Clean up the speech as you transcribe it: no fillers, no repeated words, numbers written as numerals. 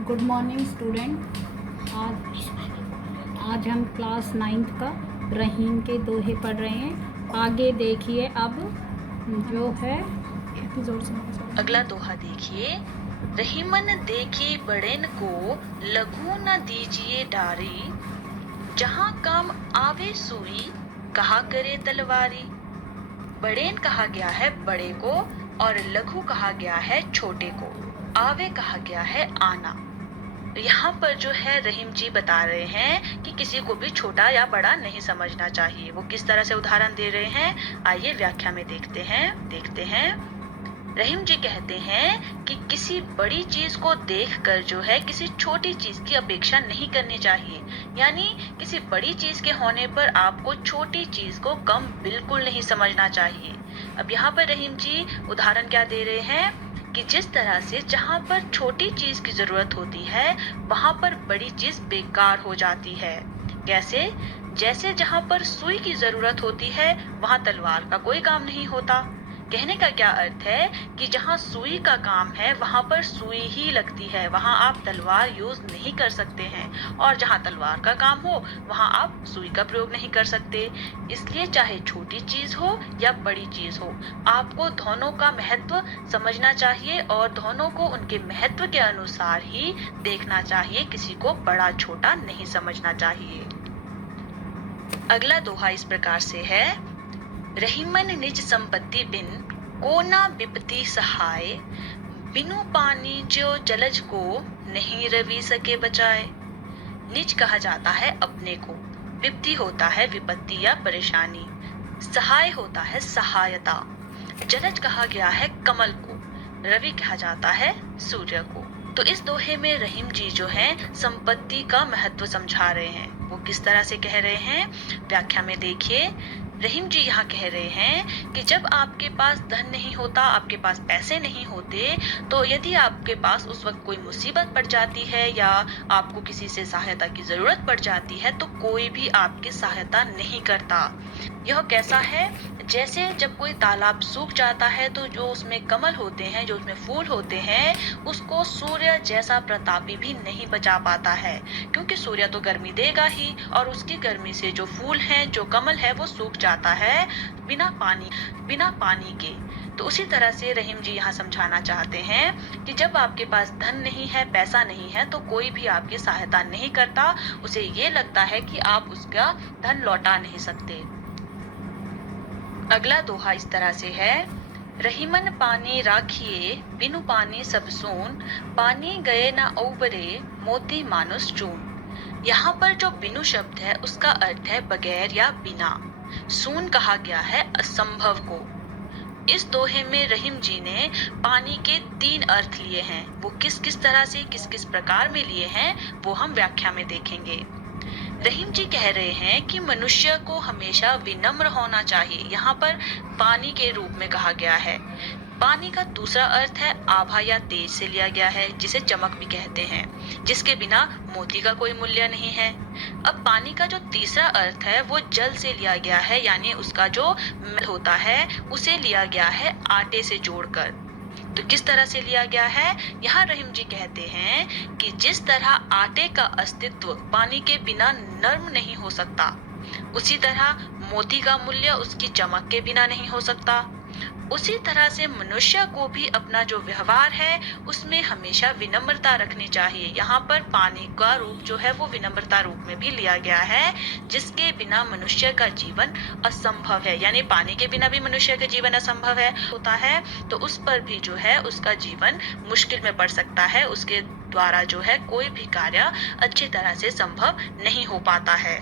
Good morning student. आज आज हम क्लास 9th का रहीम के दोहे पढ़ रहे हैं। आगे देखिए अब जो है अगला दोहा देखिए। रहीमन देखी बड़ेन को, लघु न दीजिए डारी। जहाँ काम आवे सुई, कहा करे तलवारी। बड़ेन कहा गया है बड़े को और लघु कहा गया है छोटे को। आवे कहा गया है आना। यहाँ पर जो है रहीम जी बता रहे हैं कि किसी को भी छोटा या बड़ा नहीं समझना चाहिए। वो किस तरह से उदाहरण दे रहे हैं, आइए व्याख्या में देखते हैं। रहीम जी कहते हैं कि किसी बड़ी चीज को देखकर जो है किसी छोटी चीज की अपेक्षा नहीं करनी चाहिए। यानी किसी बड़ी चीज के होने पर आपको छोटी चीज को कम बिल्कुल नहीं समझना चाहिए। अब यहाँ पर रहीम जी उदाहरण क्या दे रहे हैं कि जिस तरह से जहाँ पर छोटी चीज की जरूरत होती है वहां पर बड़ी चीज बेकार हो जाती है। कैसे? जैसे जहाँ पर सुई की जरूरत होती है वहां तलवार का कोई काम नहीं होता। कहने का क्या अर्थ है कि जहाँ सुई का काम है वहां पर सुई ही लगती है, वहां आप तलवार यूज नहीं कर सकते हैं। और जहाँ तलवार का काम हो वहां आप सुई का प्रयोग नहीं कर सकते। इसलिए चाहे छोटी चीज हो या बड़ी चीज हो, आपको दोनों का महत्व समझना चाहिए और दोनों को उनके महत्व के अनुसार ही देखना चाहिए। किसी को बड़ा छोटा नहीं समझना चाहिए। अगला दोहा इस प्रकार से है। रहीमन निज संपत्ति बिन, को ना विपत्ति सहाय। बिनु पानी जो जलज को, नहीं रवि सके बचाए। निज कहा जाता है अपने को, विपत्ति होता है विपत्ति या परेशानी, सहाय होता है सहायता। जलज कहा गया है कमल को, रवि कहा जाता है सूर्य को। तो इस दोहे में रहीम जी जो है संपत्ति का महत्व समझा रहे हैं। वो किस तरह से कह रहे हैं, व्याख्या में देखिए। रहीम जी यहाँ कह रहे हैं कि जब आपके पास धन नहीं होता, आपके पास पैसे नहीं होते, तो यदि आपके पास उस वक्त कोई मुसीबत पड़ जाती है या आपको किसी से सहायता की जरूरत पड़ जाती है तो कोई भी आपकी सहायता नहीं करता। यह कैसा है? जैसे जब कोई तालाब सूख जाता है तो जो उसमें कमल होते हैं, जो उसमें फूल होते हैं, उसको सूर्य जैसा प्रतापी भी नहीं बचा पाता है, क्योंकि सूर्य तो गर्मी देगा ही और उसकी गर्मी से जो फूल हैं, जो कमल है, वो सूख जाता है बिना पानी के। तो उसी तरह से रहीम जी यहाँ समझाना चाहते हैं कि जब आपके पास धन नहीं है, पैसा नहीं है, तो कोई भी आपकी सहायता नहीं करता। उसे ये लगता है कि आप उसका धन लौटा नहीं सकते। अगला दोहा इस तरह से है। रहीमन पानी राखिए, बिनु पानी सब सून। पानी गए ना उबरे, मोती मानुस चून। यहाँ पर जो बिनु शब्द है उसका अर्थ है बगैर या बिना। सून कहा गया है असंभव को। इस दोहे में रहीम जी ने पानी के 3 अर्थ लिए हैं। वो किस किस तरह से, किस किस प्रकार में लिए हैं, वो हम व्याख्या में देखेंगे। रहीम जी कह रहे हैं कि मनुष्य को हमेशा विनम्र होना चाहिए। यहाँ पर पानी के रूप में कहा गया है। पानी का दूसरा अर्थ है आभा या तेज से लिया गया है, जिसे चमक भी कहते हैं, जिसके बिना मोती का कोई मूल्य नहीं है। अब पानी का जो तीसरा अर्थ है वो जल से लिया गया है, यानी उसका जो मैल होता है उसे लिया गया है आटे से जोड़कर। तो किस तरह से लिया गया है? यहाँ रहीम जी कहते हैं कि जिस तरह आटे का अस्तित्व पानी के बिना नर्म नहीं हो सकता, उसी तरह मोती का मूल्य उसकी चमक के बिना नहीं हो सकता। उसी तरह से मनुष्य को भी अपना जो व्यवहार है उसमें हमेशा विनम्रता रखनी चाहिए। यहाँ पर पानी का रूप जो है वो विनम्रता रूप में भी लिया गया है, जिसके बिना मनुष्य का जीवन असंभव है। यानी पानी के बिना भी मनुष्य का जीवन असंभव है होता है, तो उस पर भी जो है उसका जीवन मुश्किल में पड़ सकता है। उसके द्वारा जो है कोई भी कार्य अच्छी तरह से संभव नहीं हो पाता है।